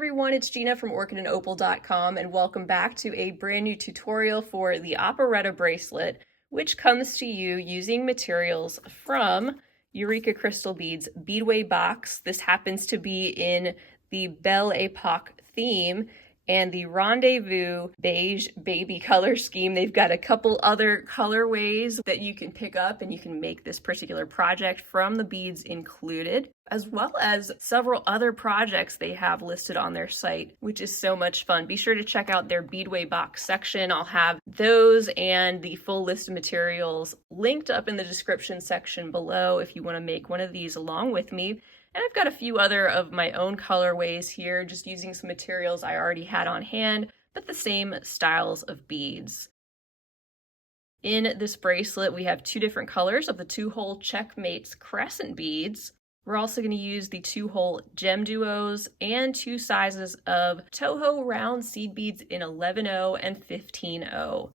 everyone, it's Gina from orchidandopal.com and welcome back to a brand new tutorial for the Operetta bracelet, which comes to you using materials from Eureka Crystal Beads Beadway Box. This happens to be in the Belle Epoque theme and the Rendezvous beige baby color scheme. They've got a couple other colorways that you can pick up and you can make this particular project from the beads included, as well as several other projects they have listed on their site, which is so much fun. Be sure to check out their Beadway Box section. I'll have those and the full list of materials linked up in the description section below if you want to make one of these along with me. And I've got a few other of my own colorways here, just using some materials I already had on hand, but the same styles of beads. In this bracelet, we have two different colors of the 2-hole Checkmates Crescent beads. We're also going to use the 2-hole GemDuos and 2 sizes of Toho round seed beads in 11-0 and 15-0.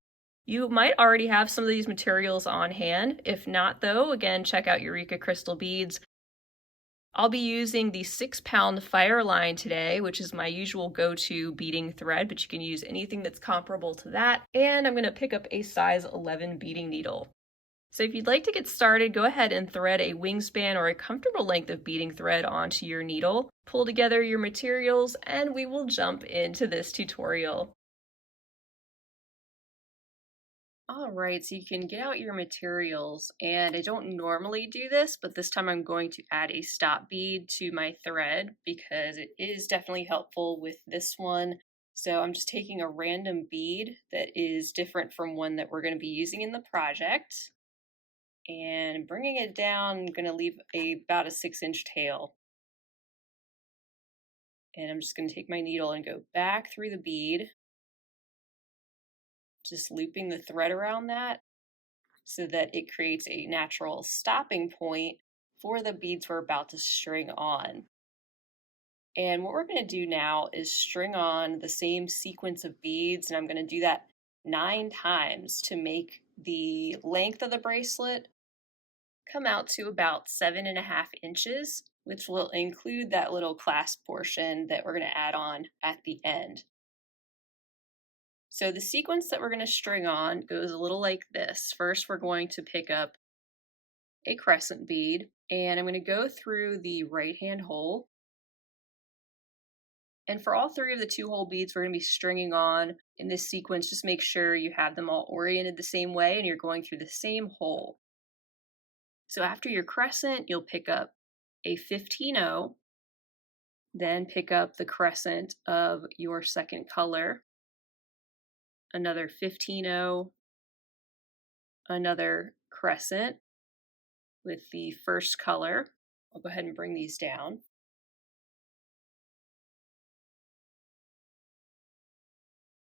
You might already have some of these materials on hand. If not, though, again, check out Eureka Crystal Beads. I'll be using the 6-pound Fireline today, which is my usual go-to beading thread, but you can use anything that's comparable to that. And I'm going to pick up a size 11 beading needle. So if you'd like to get started, go ahead and thread a wingspan or a comfortable length of beading thread onto your needle. Pull together your materials, and we will jump into this tutorial. All right, so you can get out your materials, and I don't normally do this, but this time I'm going to add a stop bead to my thread because it is definitely helpful with this one. So I'm just taking a random bead that is different from one that we're going to be using in the project and bringing it down. I'm going to leave about a 6-inch tail. And I'm just going to take my needle and go back through the bead, just looping the thread around that so that it creates a natural stopping point for the beads we're about to string on. And what we're going to do now is string on the same sequence of beads, and I'm going to do that 9 times to make the length of the bracelet come out to about 7.5 inches, which will include that little clasp portion that we're going to add on at the end. So the sequence that we're going to string on goes a little like this. First, we're going to pick up a crescent bead, and I'm going to go through the right-hand hole. And for all 3 of the 2-hole beads we're going to be stringing on in this sequence, just make sure you have them all oriented the same way and you're going through the same hole. So after your crescent, you'll pick up a 15-0, then pick up the crescent of your second color, another 15-0, another crescent with the first color. I'll go ahead and bring these down.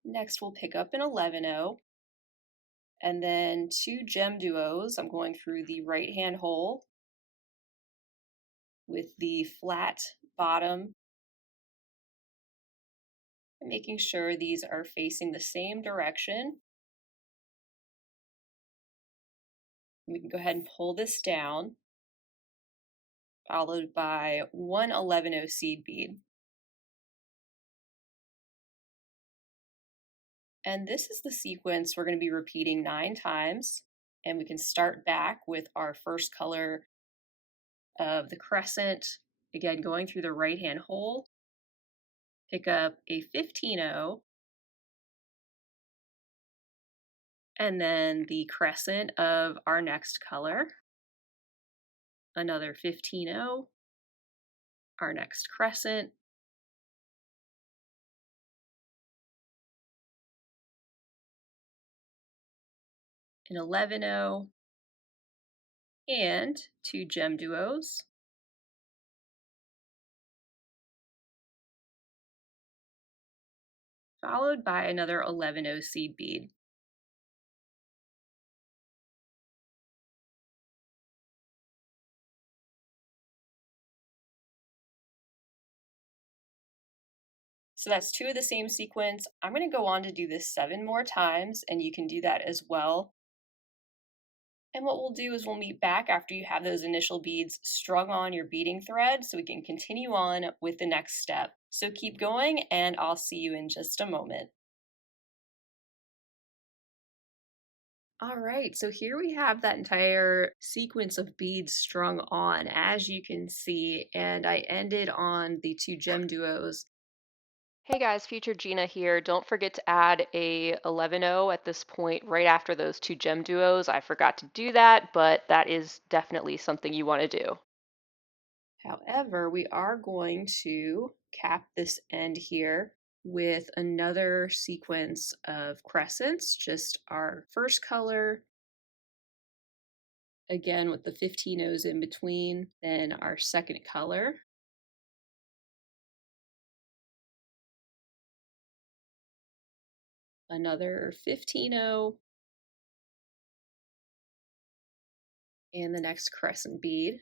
Next, we'll pick up an 11-0, and then 2 GemDuos. I'm going through the right-hand hole with the flat bottom, making sure these are facing the same direction. We can go ahead and pull this down, followed by 1 11-0 seed bead. And this is the sequence we're going to be repeating 9 times, and we can start back with our first color of the crescent, again going through the right-hand hole, pick up a 15-0, and then the crescent of our next color, another 15-0, our next crescent, an 11-0, and 2 GemDuos, followed by another 11-0 seed bead. So that's 2 of the same sequence. I'm going to go on to do this 7 more times, and you can do that as well. And what we'll do is we'll meet back after you have those initial beads strung on your beading thread so we can continue on with the next step. So keep going and I'll see you in just a moment. All right, so here we have that entire sequence of beads strung on, as you can see, and I ended on the two GemDuos. Hey guys, future Gina here. Don't forget to add a 11-0 at this point right after those two GemDuos. I forgot to do that, but that is definitely something you want to do. However, we are going to cap this end here with another sequence of crescents, just our first color, again with the 15 O's in between, then our second color, another 15-0, and the next crescent bead.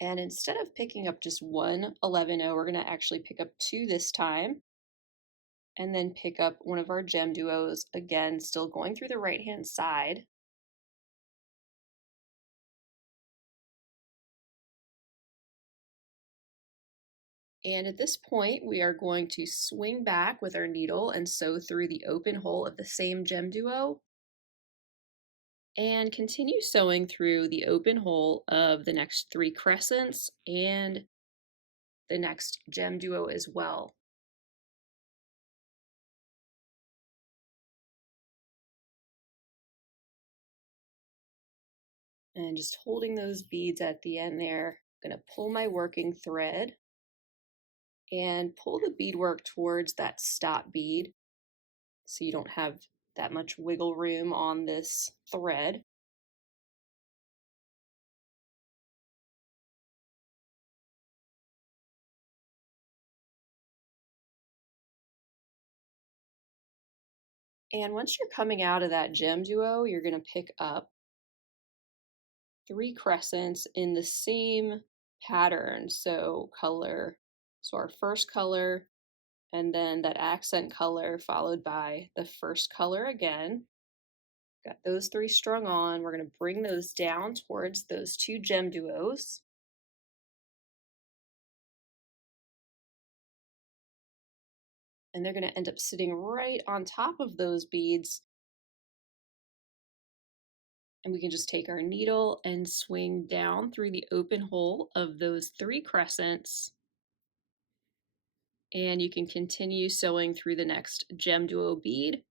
And instead of picking up just one 11-0, we're going to actually pick up two this time, and then pick up one of our GemDuos, again, still going through the right-hand side. And at this point, we are going to swing back with our needle and sew through the open hole of the same GemDuo, and continue sewing through the open hole of the next three crescents and the next GemDuo as well. And just holding those beads at the end there, I'm going to pull my working thread and pull the beadwork towards that stop bead so you don't have that much wiggle room on this thread. And once you're coming out of that GemDuo, you're going to pick up three crescents in the same pattern. So our first color, and then that accent color followed by the first color again. Got those three strung on. We're going to bring those down towards those two GemDuos. And they're going to end up sitting right on top of those beads. And we can just take our needle and swing down through the open hole of those three crescents. And you can continue sewing through the next GemDuo bead,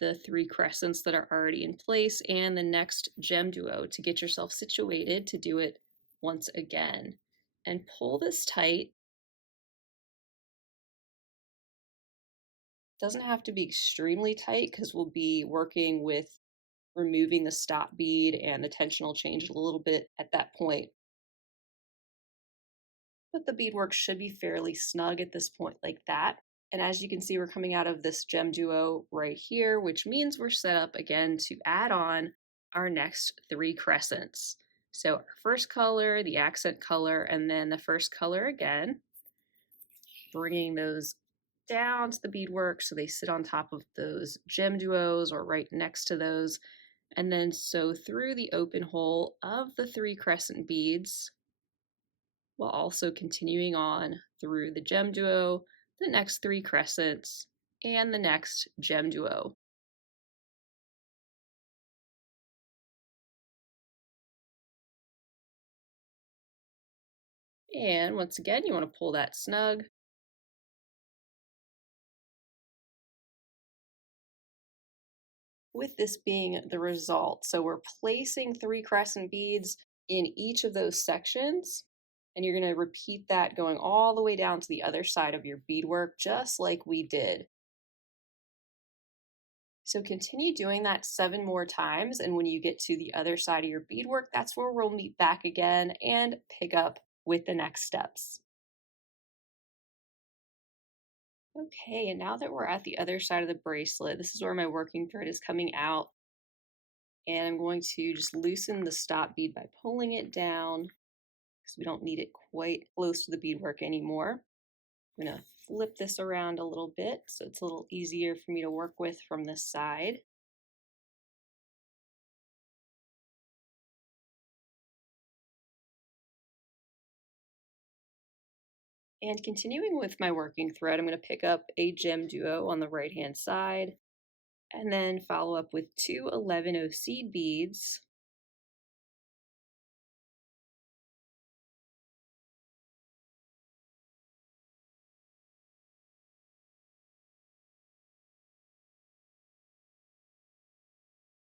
the three crescents that are already in place, and the next GemDuo to get yourself situated to do it once again. And pull this tight. Doesn't have to be extremely tight because we'll be working with removing the stop bead, and the tension will change a little bit at that point. But the beadwork should be fairly snug at this point like that. And as you can see, we're coming out of this GemDuo right here, which means we're set up again to add on our next three crescents. So our first color, the accent color, and then the first color again, bringing those down to the beadwork so they sit on top of those GemDuos or right next to those, and then sew through the open hole of the three crescent beads while also continuing on through the GemDuo, the next three crescents, and the next GemDuo. And once again, you want to pull that snug. With this being the result, so we're placing three crescent beads in each of those sections, and you're going to repeat that going all the way down to the other side of your beadwork, just like we did. So continue doing that 7 more times, and when you get to the other side of your beadwork, that's where we'll meet back again and pick up with the next steps. Okay, and now that we're at the other side of the bracelet, this is where my working thread is coming out. And I'm going to just loosen the stop bead by pulling it down because we don't need it quite close to the beadwork anymore. I'm going to flip this around a little bit so it's a little easier for me to work with from this side. And continuing with my working thread, I'm going to pick up a GemDuo on the right hand side and then follow up with 2 11-0 seed beads.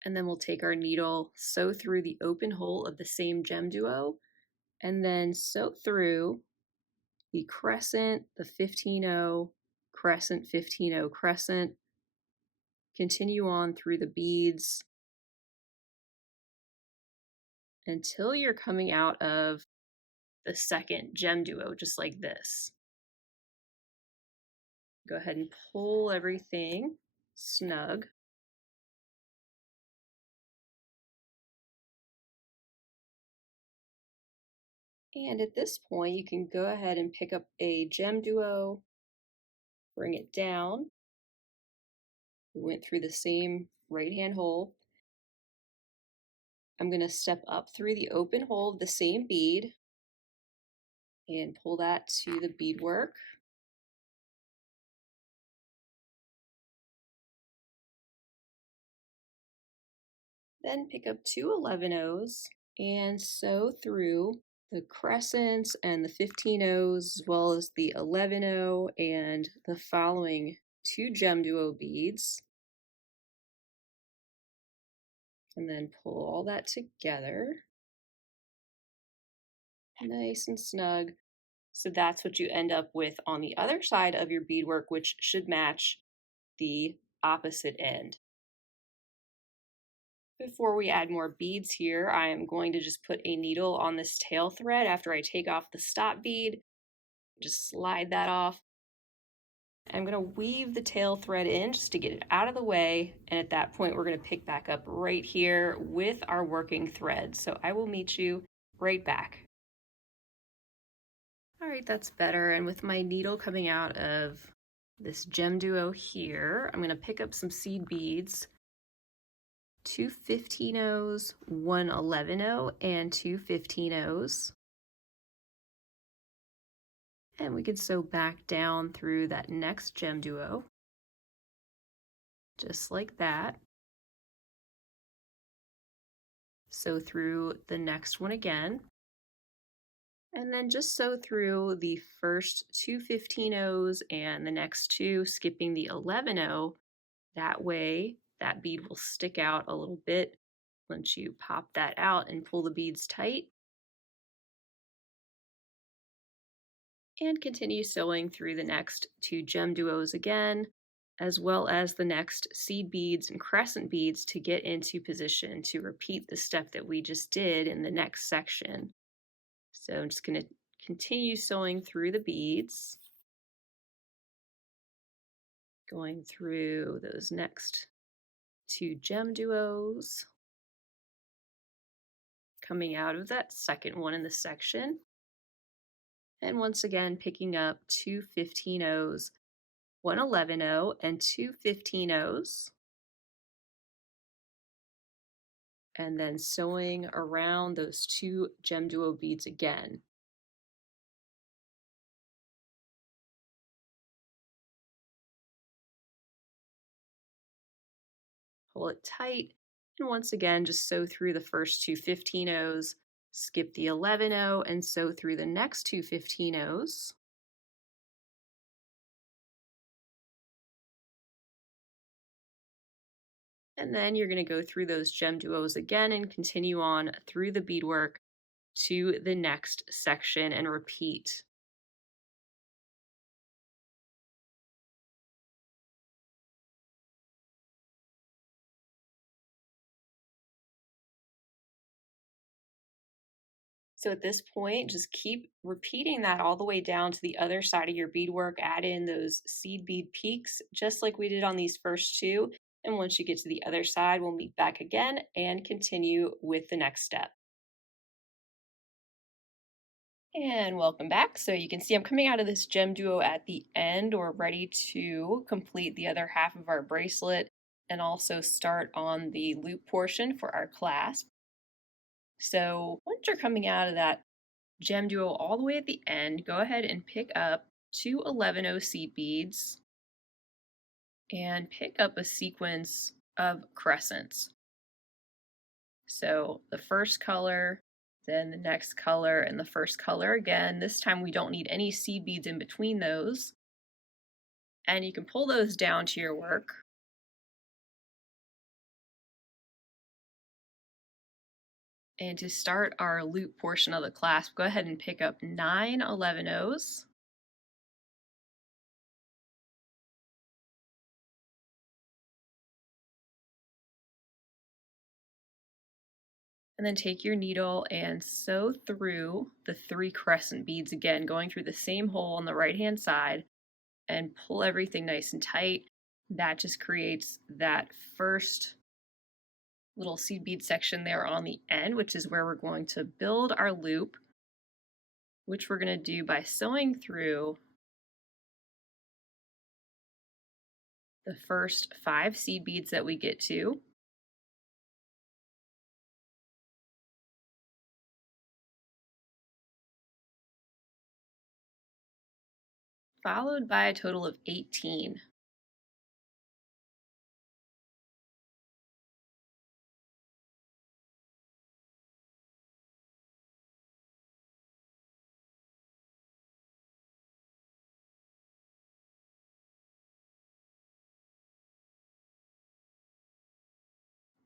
And then we'll take our needle, sew through the open hole of the same GemDuo, and then sew through the crescent, the 15-0, crescent, 15-0, crescent. Continue on through the beads until you're coming out of the second GemDuo, just like this. Go ahead and pull everything snug. And at this point, you can go ahead and pick up a GemDuo, bring it down. We went through the same right-hand hole. I'm going to step up through the open hole of the same bead and pull that to the beadwork. Then pick up 2 11-0s and sew through the crescents and the 15-0s, as well as the 11-0 and the following 2 GemDuo beads. And then pull all that together. Nice and snug. So that's what you end up with on the other side of your beadwork, which should match the opposite end. Before we add more beads here, I am going to just put a needle on this tail thread after I take off the stop bead. Just slide that off. I'm going to weave the tail thread in just to get it out of the way, and at that point we're going to pick back up right here with our working thread. So I will meet you right back. All right, that's better. And with my needle coming out of this GemDuo here, I'm going to pick up some seed beads, 2 15-0s, 1 11-0, and 2 15-0s. And we can sew back down through that next GemDuo, just like that. Sew through the next one again. And then just sew through the first 2 15-0s and the next 2, skipping the 11-0. That way, that bead will stick out a little bit once you pop that out and pull the beads tight. And continue sewing through the next 2 GemDuos again, as well as the next seed beads and crescent beads to get into position to repeat the step that we just did in the next section. So I'm just going to continue sewing through the beads, going through those next 2 GemDuos, coming out of that second one in the section, and once again picking up 2 15-0s, 1 11-0, and 2 15-0s, and then sewing around those 2 GemDuo beads again. Pull it tight, and once again just sew through the first 2 15-0s, skip the 11-0, and sew through the next 2 15-0s. And then you're going to go through those GemDuos again and continue on through the beadwork to the next section and repeat. So at this point, just keep repeating that all the way down to the other side of your beadwork. Add in those seed bead peaks, just like we did on these first 2. And once you get to the other side, we'll meet back again and continue with the next step. And welcome back. So you can see I'm coming out of this GemDuo at the end. We're ready to complete the other half of our bracelet and also start on the loop portion for our clasp. So once you're coming out of that GemDuo all the way at the end, go ahead and pick up 2 11-0 seed beads and pick up a sequence of crescents. So the first color, then the next color, and the first color again. This time we don't need any seed beads in between those. And you can pull those down to your work. And to start our loop portion of the clasp, go ahead and pick up 9 11-0s. And then take your needle and sew through the 3 crescent beads again, going through the same hole on the right hand side, and pull everything nice and tight. That just creates that first little seed bead section there on the end, which is where we're going to build our loop, which we're going to do by sewing through the first 5 seed beads that we get to. Followed by a total of 18.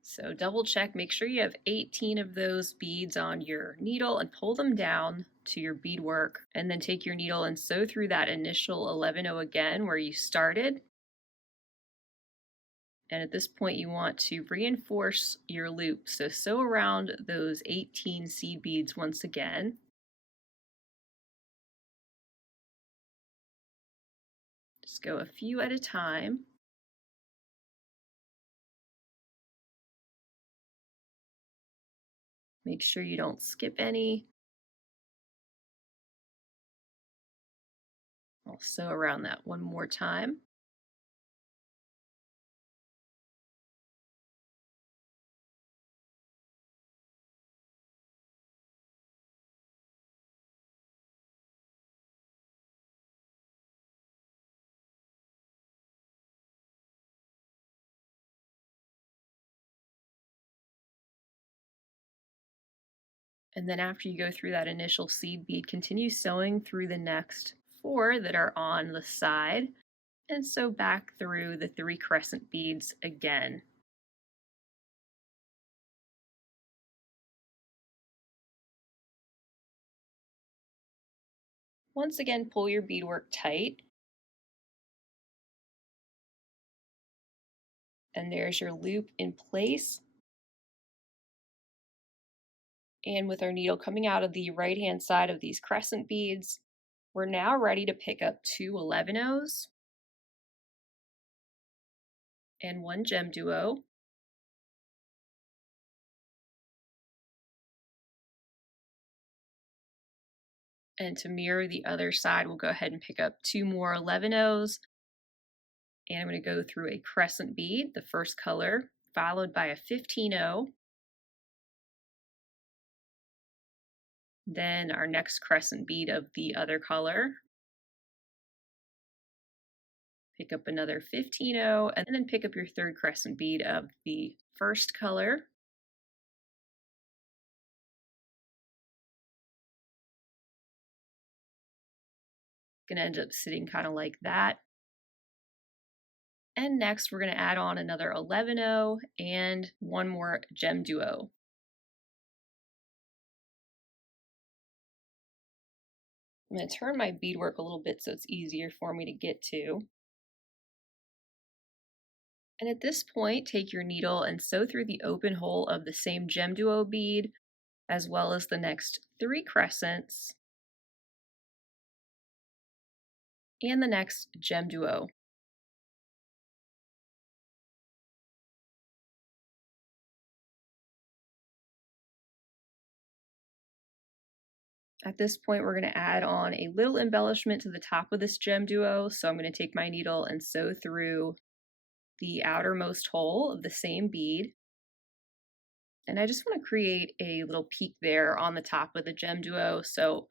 So double check, make sure you have 18 of those beads on your needle and pull them down to your beadwork, and then take your needle and sew through that initial 11-0 again where you started. And at this point you want to reinforce your loop, so sew around those 18 seed beads once again. Just go a few at a time. Make sure you don't skip any. I'll sew around that one more time. And then after you go through that initial seed bead, continue sewing through the next 4 that are on the side, and sew back through the 3 crescent beads again. Once again, pull your beadwork tight. And there's your loop in place. And with our needle coming out of the right hand side of these crescent beads, we're now ready to pick up 2 11-0s and 1 GemDuo. And to mirror the other side, we'll go ahead and pick up 2 more 11-0s. And I'm going to go through a crescent bead, the first color, followed by a 15-0. Then our next crescent bead of the other color. Pick up another 15-0, and then pick up your third crescent bead of the first color. Gonna end up sitting kind of like that. And next we're gonna add on another 11-0 and 1 more GemDuo. I'm gonna turn my beadwork a little bit so it's easier for me to get to. And at this point, take your needle and sew through the open hole of the same GemDuo bead, as well as the next 3 crescents and the next GemDuo. At this point, we're going to add on a little embellishment to the top of this GemDuo. So I'm going to take my needle and sew through the outermost hole of the same bead. And I just want to create a little peak there on the top of the GemDuo. So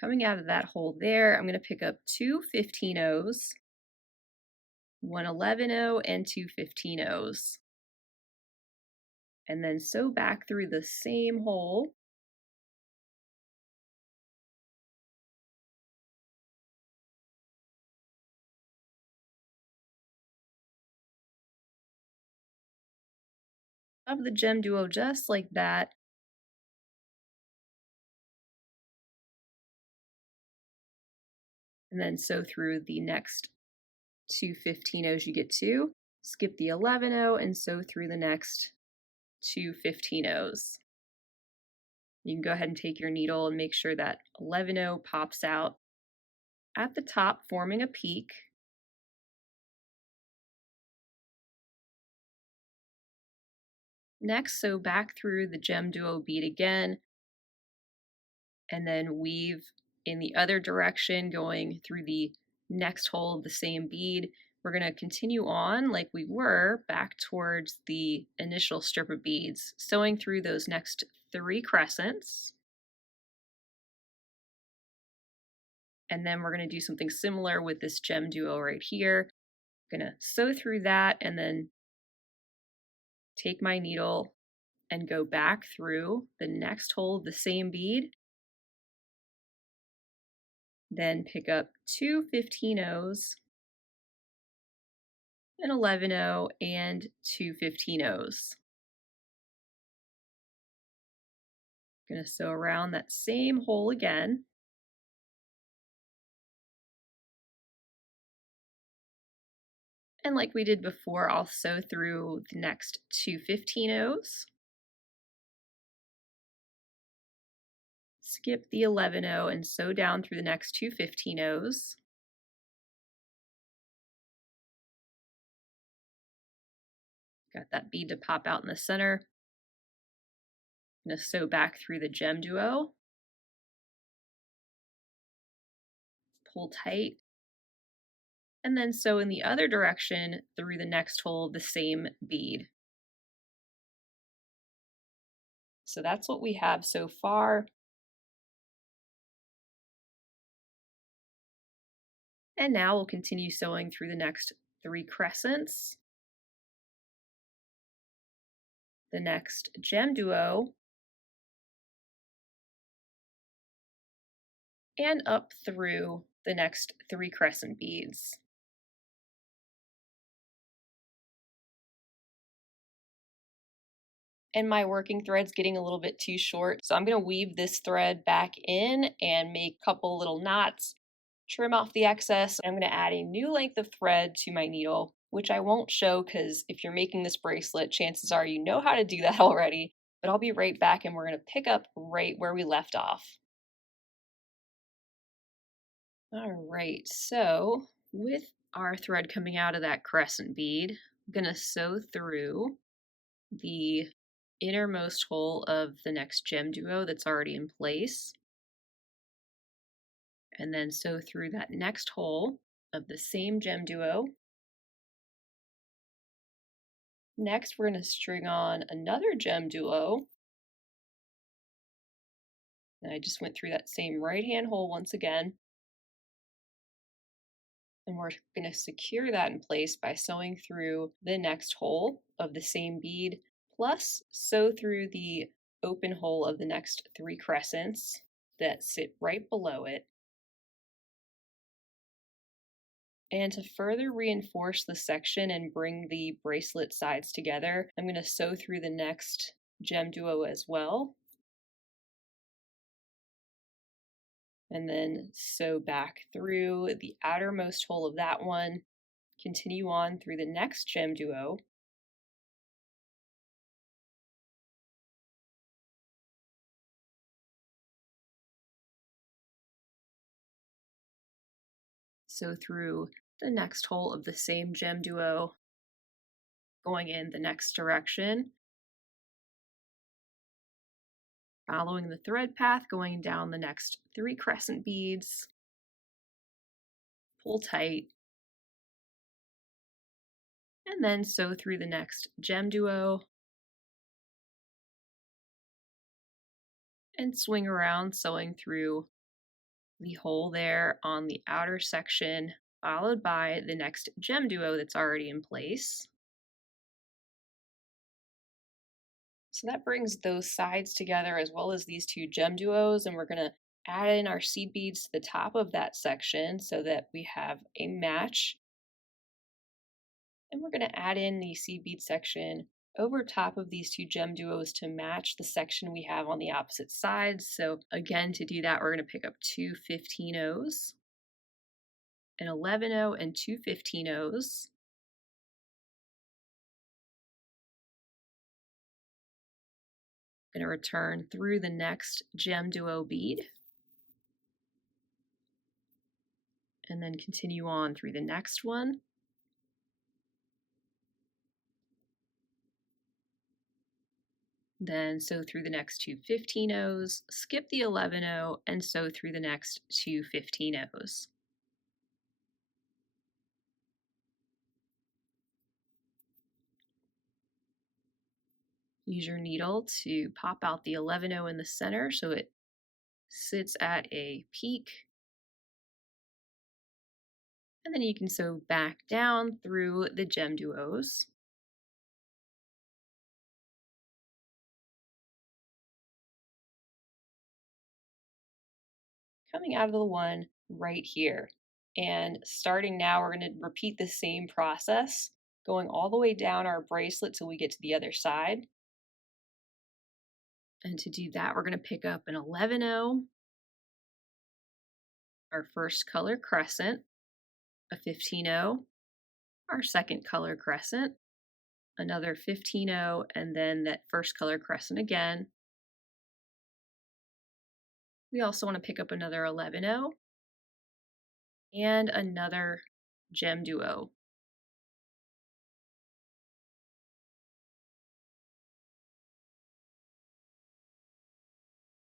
Coming out of that hole there, I'm going to pick up two 15-0s, one 11-0, and two 15-0s. And then sew back through the same hole. Of the GemDuo just like that. And then sew through the next two 15-0s you get to. Skip the 11-0 and sew through the next two 15-0s. You can go ahead and take your needle and make sure that 11-0 pops out at the top, forming a peak. Next, sew back through the GemDuo bead again, and then weave in the other direction, going through the next hole of the same bead. We're going to continue on like we were back towards the initial strip of beads, sewing through those next three crescents. And then we're going to do something similar with this GemDuo right here. I'm going to sew through that and then take my needle and go back through the next hole of the same bead. Then pick up two 15-0s, an 11-0, and two 15-0s. Going to sew around that same hole again. And like we did before, I'll sew through the next two 15-0s. Skip the 11-0 and sew down through the next two 15-0s. Got that bead to pop out in the center. I'm going to sew back through the GemDuo. Pull tight. And then sew in the other direction through the next hole of the same bead. So that's what we have so far. And now we'll continue sewing through the next three crescents, the next GemDuo, and up through the next three crescent beads. And my working thread's getting a little bit too short, so I'm going to weave this thread back in and make a couple little knots, trim off the excess. I'm going to add a new length of thread to my needle, which I won't show because if you're making this bracelet, chances are you know how to do that already. But I'll be right back and we're going to pick up right where we left off. All right, so with our thread coming out of that crescent bead, I'm going to sew through the innermost hole of the next GemDuo that's already in place, and then sew through that next hole of the same GemDuo. Next, we're going to string on another GemDuo, and I just went through that same right-hand hole once again, and we're going to secure that in place by sewing through the next hole of the same bead, plus sew through the open hole of the next three crescents that sit right below it. And to further reinforce the section and bring the bracelet sides together, I'm going to sew through the next GemDuo as well. And then sew back through the outermost hole of that one. Continue on through the next GemDuo. Sew through the next hole of the same GemDuo, going in the next direction. Following the thread path, going down the next three crescent beads. Pull tight. And then sew through the next GemDuo. And swing around, sewing through the hole there on the outer section, followed by the next GemDuo that's already in place. So that brings those sides together as well as these two GemDuos, and we're going to add in our seed beads to the top of that section so that we have a match. And we're going to add in the seed bead section over top of these two GemDuos to match the section we have on the opposite sides. So again, to do that, we're going to pick up two 15-0s, an 11-0, and two 15-0s. Going to return through the next GemDuo bead and then continue on through the next one. Then sew through the next two 15-0s, skip the 11-0, and sew through the next two 15-0s. Use your needle to pop out the 11-0 in the center so it sits at a peak. And then you can sew back down through the GemDuos. Coming out of the one right here. And starting now, we're going to repeat the same process, going all the way down our bracelet till we get to the other side. And to do that, we're going to pick up an 11-0, our first color Crescent, a 15-0, our second color Crescent, another 15-0, and then that first color Crescent again. We also want to pick up another 11-0 and another GemDuo.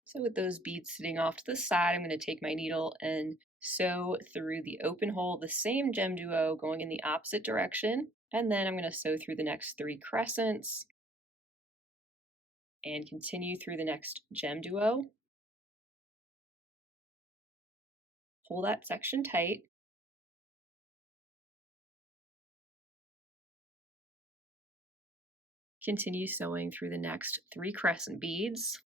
So with those beads sitting off to the side, I'm going to take my needle and sew through the open hole, the same GemDuo going in the opposite direction, and then I'm going to sew through the next three crescents and continue through the next GemDuo. Pull that section tight. Continue sewing through the next three crescent beads.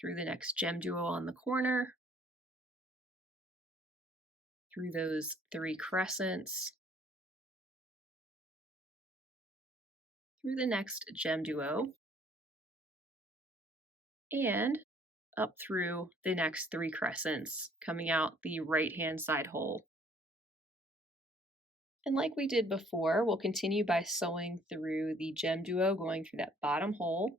Through the next GemDuo on the corner. Through those three crescents. Through the next GemDuo. And up through the next three crescents, coming out the right-hand side hole. And like we did before, we'll continue by sewing through the GemDuo, going through that bottom hole.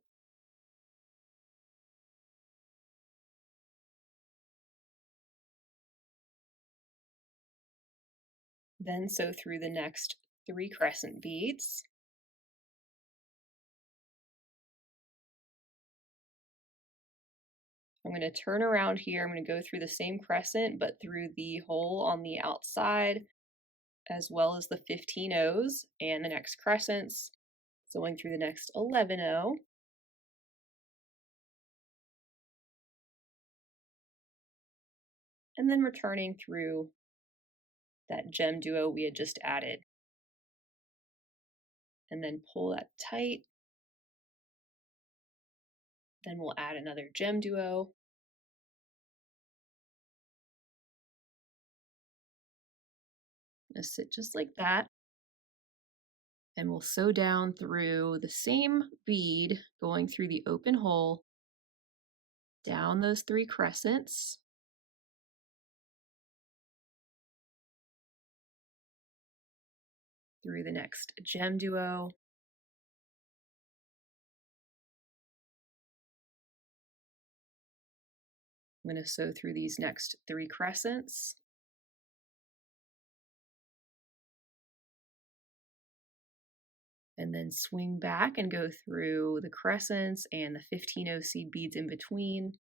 Then sew through the next three crescent beads. I'm going to turn around here. I'm going to go through the same crescent, but through the hole on the outside, as well as the 15-0s and the next crescents, sewing through the next 11-0. And then returning through that GemDuo we had just added. And then pull that tight. Then we'll add another GemDuo. Gonna sit just like that. And we'll sew down through the same bead, going through the open hole, down those three crescents. Through the next GemDuo. I'm going to sew through these next three crescents. And then swing back and go through the crescents and the 15-0 seed beads in between.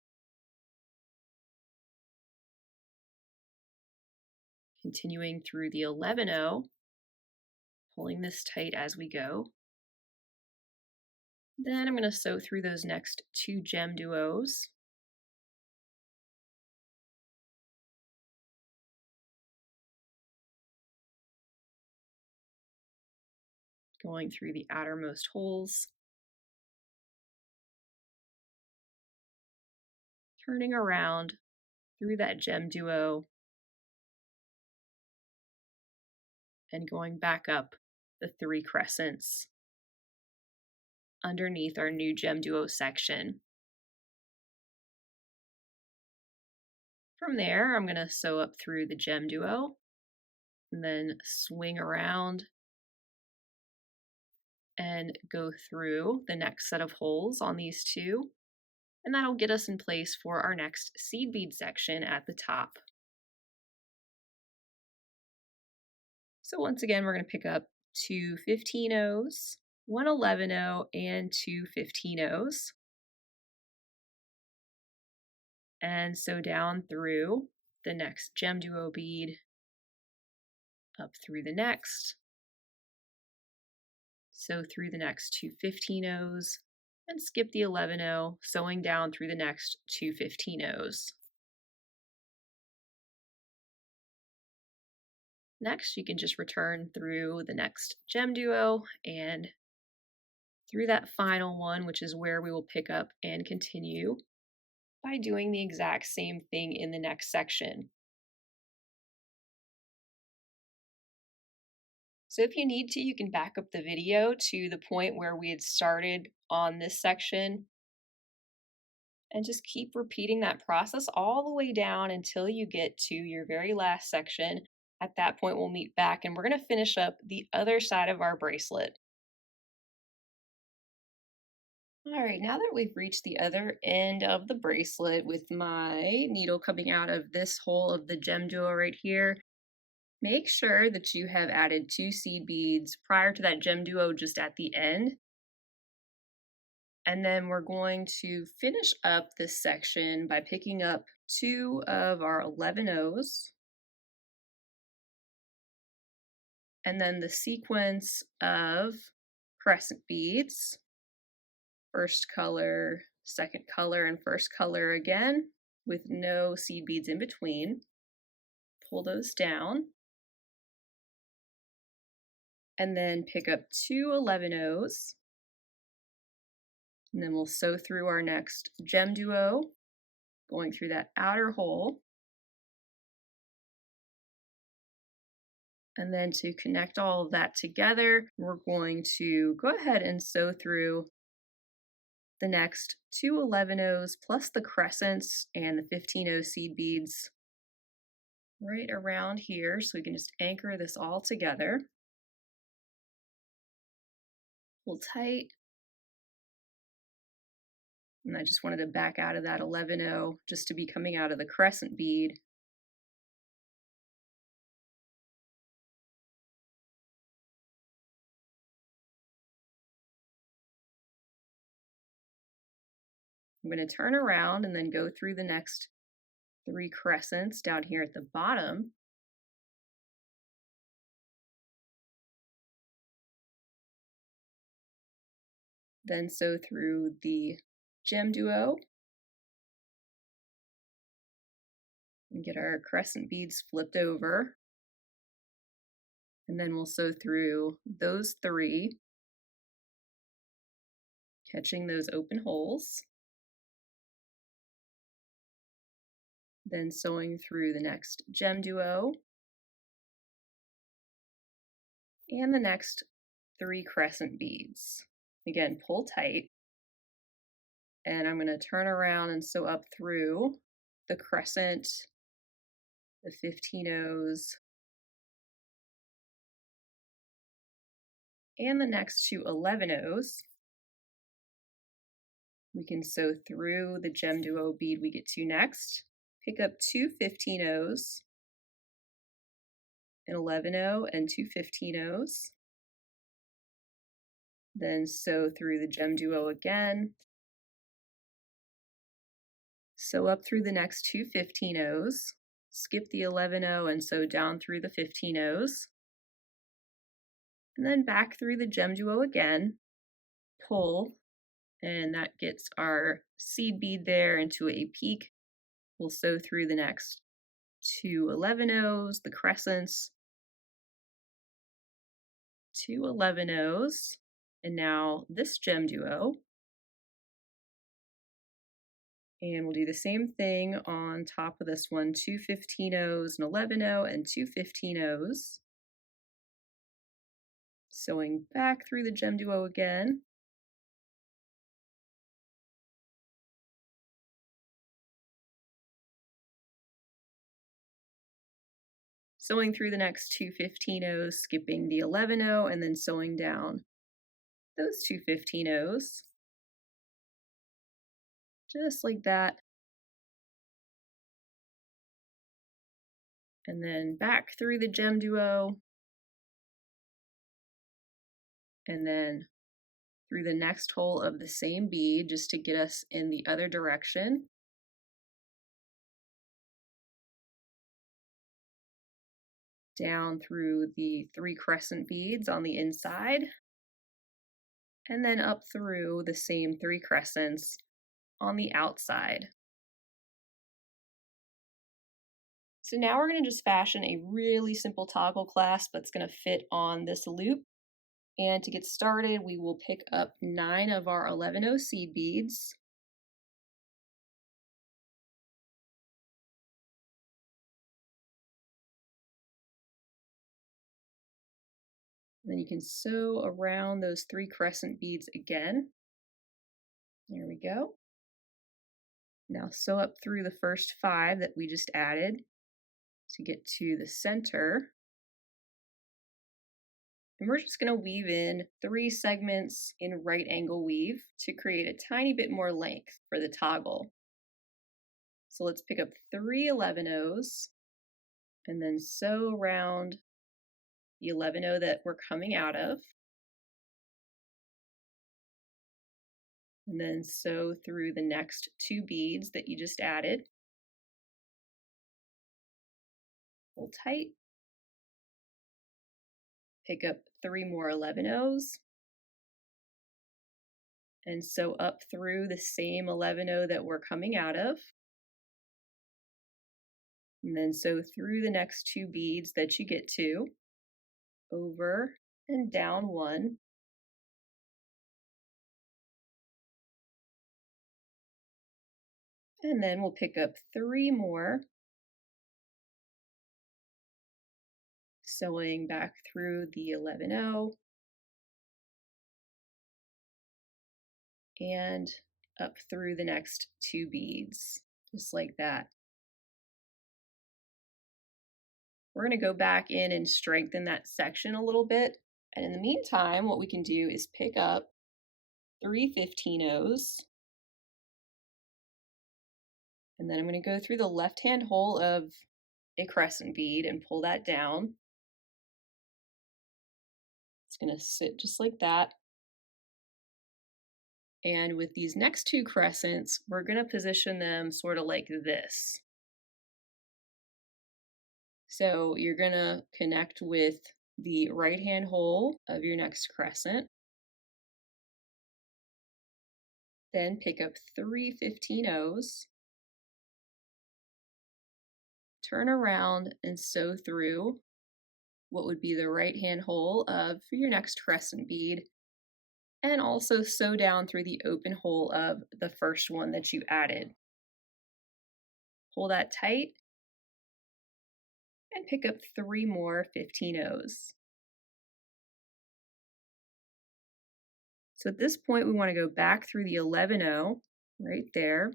Continuing through the 11-0, pulling this tight as we go. Then I'm going to sew through those next 2 GemDuos. Going through the outermost holes. Turning around through that GemDuo and going back up the 3 crescents underneath our new GemDuo section. From there, I'm going to sew up through the GemDuo and then swing around and go through the next set of holes on these 2, and that'll get us in place for our next seed bead section at the top. So once again, we're going to pick up 2 15-0s, 1 11-0, and 2 15-0s. And sew down through the next GemDuo bead, up through the next, sew through the next 2 15-0s, and skip the 11-0, sewing down through the next 2 15-0s. Next, you can just return through the next GemDuo and through that final one, which is where we will pick up and continue by doing the exact same thing in the next section. So if you need to, you can back up the video to the point where we had started on this section and just keep repeating that process all the way down until you get to your very last section. At that point, we'll meet back and we're going to finish up the other side of our bracelet. All right, now that we've reached the other end of the bracelet with my needle coming out of this hole of the GemDuo right here, make sure that you have added 2 seed beads prior to that GemDuo just at the end. And then we're going to finish up this section by picking up 2 of our 11-0s. And then the sequence of crescent beads. First color, second color, and first color again with no seed beads in between. Pull those down. And then pick up 2 11-0s. And then we'll sew through our next GemDuo, going through that outer hole. And then to connect all of that together, we're going to go ahead and sew through the next 2 11-0s plus the crescents and the 15-0 seed beads right around here, so we can just anchor this all together. Pull tight. And I just wanted to back out of that 11-0 just to be coming out of the crescent bead. I'm going to turn around and then go through the next 3 crescents down here at the bottom. Then sew through the GemDuo and get our crescent beads flipped over. And then we'll sew through those 3, catching those open holes. Then sewing through the next GemDuo and the next 3 crescent beads. Again, pull tight. And I'm going to turn around and sew up through the crescent, the 15-0s, and the next 2 11-0s. We can sew through the GemDuo bead we get to next. Pick up 2 15-0s, an 11-0 and 2 15-0s. Then sew through the GemDuo again. Sew up through the next 2 15-0s. Skip the 11-0 and sew down through the 15-0s. And then back through the GemDuo again. Pull and that gets our seed bead there into a peak. We'll sew through the next 2 11-ohs, the crescents, 2 11-ohs, and now this GemDuo. And we'll do the same thing on top of this one, 2 15-ohs, an 11-oh, and 2 15-ohs. Sewing back through the GemDuo again. Sewing through the next 2 15-ohs, skipping the 11-oh, and then sewing down those 2 15-ohs. Just like that. And then back through the GemDuo. And then through the next hole of the same bead just to get us in the other direction. Down through the 3 crescent beads on the inside, and then up through the same 3 crescents on the outside. So now we're going to just fashion a really simple toggle clasp that's going to fit on this loop. And to get started, we will pick up 9 of our 11-oh seed beads. Then you can sew around those 3 crescent beads again. There we go. Now sew up through the first 5 that we just added to get to the center. And we're just going to weave in 3 segments in right angle weave to create a tiny bit more length for the toggle. So let's pick up 3 11-ohs and then sew around the 11-oh that we're coming out of. And then sew through the next 2 beads that you just added. Pull tight. Pick up 3 more 11-ohs and sew up through the same 11-oh that we're coming out of. And then sew through the next 2 beads that you get to, over and down 1. And then we'll pick up 3 more, sewing back through the 11-oh and up through the next 2 beads, just like that. We're going to go back in and strengthen that section a little bit. And in the meantime, what we can do is pick up 3 15-ohs. And then I'm going to go through the left-hand hole of a crescent bead and pull that down. It's going to sit just like that. And with these next 2 crescents, we're going to position them sort of like this. So you're going to connect with the right-hand hole of your next crescent. Then pick up 3 15-ohs. Turn around and sew through what would be the right-hand hole of your next crescent bead. And also sew down through the open hole of the first one that you added. Pull that tight. And pick up 3 more 15-ohs. So at this point, we want to go back through the 11-oh right there.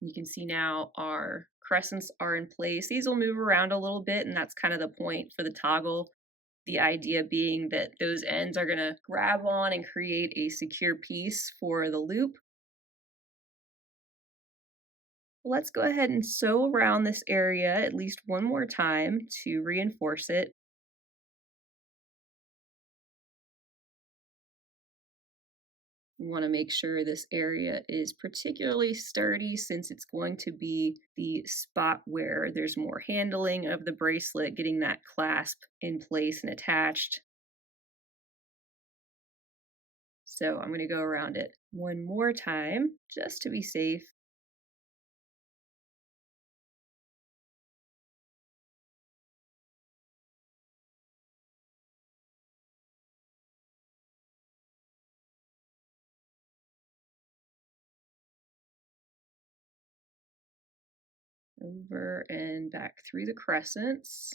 You can see now our crescents are in place. These will move around a little bit, and that's kind of the point for the toggle. The idea being that those ends are going to grab on and create a secure piece for the loop. Let's go ahead and sew around this area at least one more time to reinforce it. We want to make sure this area is particularly sturdy since it's going to be the spot where there's more handling of the bracelet, getting that clasp in place and attached. So I'm going to go around it one more time just to be safe. Over and back through the crescents.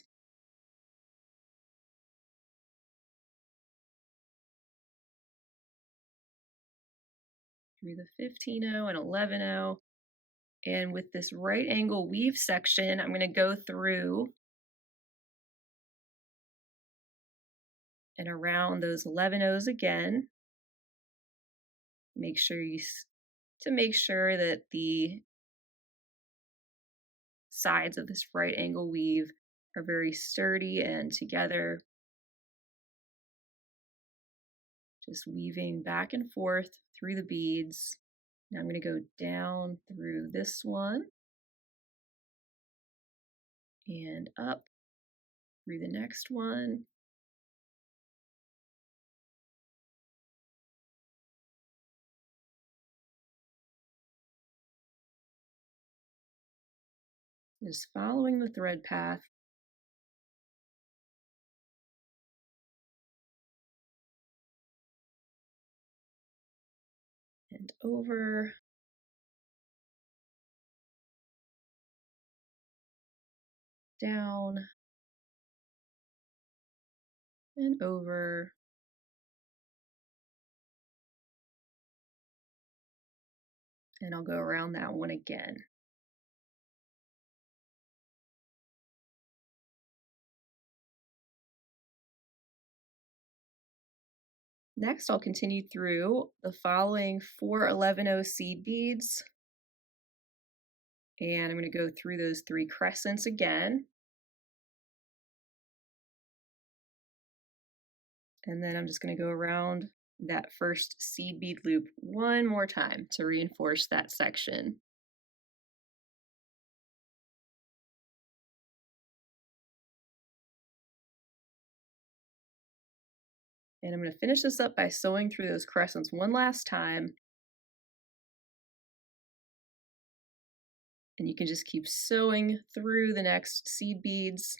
Through the 15-0 and 11-0. And with this right angle weave section, I'm going to go through and around those 11-0s again. Make sure that the sides of this right angle weave are very sturdy and together. Just weaving back and forth through the beads. Now I'm going to go down through this one and up through the next one. Just following the thread path. And over. Down. And over. And I'll go around that one again. Next, I'll continue through the following 4 11-0 seed beads. And I'm going to go through those 3 crescents again. And then I'm just going to go around that first seed bead loop one more time to reinforce that section. And I'm going to finish this up by sewing through those crescents one last time. And you can just keep sewing through the next seed beads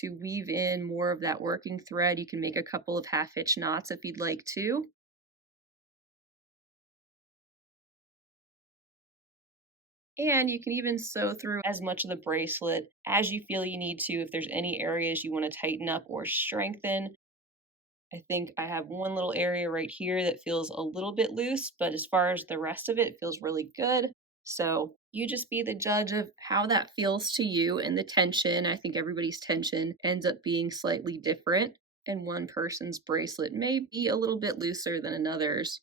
to weave in more of that working thread. You can make a couple of half-hitch knots if you'd like to. And you can even sew through as much of the bracelet as you feel you need to if there's any areas you want to tighten up or strengthen. I think I have one little area right here that feels a little bit loose, but as far as the rest of it, it feels really good. So you just be the judge of how that feels to you and the tension. I think everybody's tension ends up being slightly different, and one person's bracelet may be a little bit looser than another's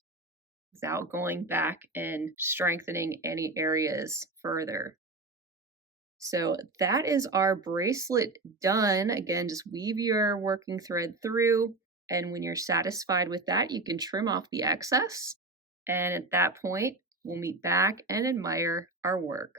without going back and strengthening any areas further. So that is our bracelet done. Again, just weave your working thread through, and when you're satisfied with that, you can trim off the excess. And at that point, we'll meet back and admire our work.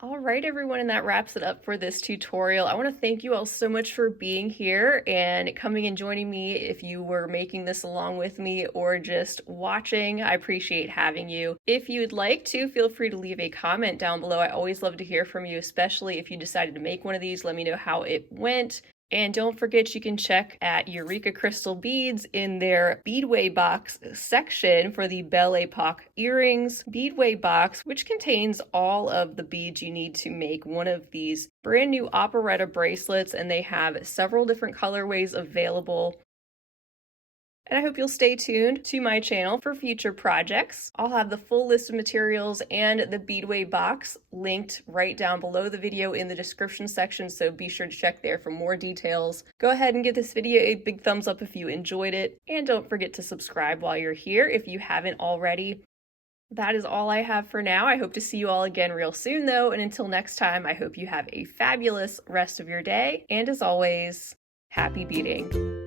All right, everyone, and that wraps it up for this tutorial. I want to thank you all so much for being here and coming and joining me if you were making this along with me or just watching. I appreciate having you. If you'd like to, feel free to leave a comment down below. I always love to hear from you, especially if you decided to make one of these. Let me know how it went. And don't forget, you can check at Eureka Crystal Beads in their Beadway Box section for the Belle Epoque Earrings Beadway Box, which contains all of the beads you need to make one of these brand new Operetta bracelets, and they have several different colorways available. And I hope you'll stay tuned to my channel for future projects. I'll have the full list of materials and the Beadway box linked right down below the video in the description section, so be sure to check there for more details. Go ahead and give this video a big thumbs up if you enjoyed it, and don't forget to subscribe while you're here if you haven't already. That is all I have for now. I hope to see you all again real soon though, and until next time, I hope you have a fabulous rest of your day, and as always, happy beading.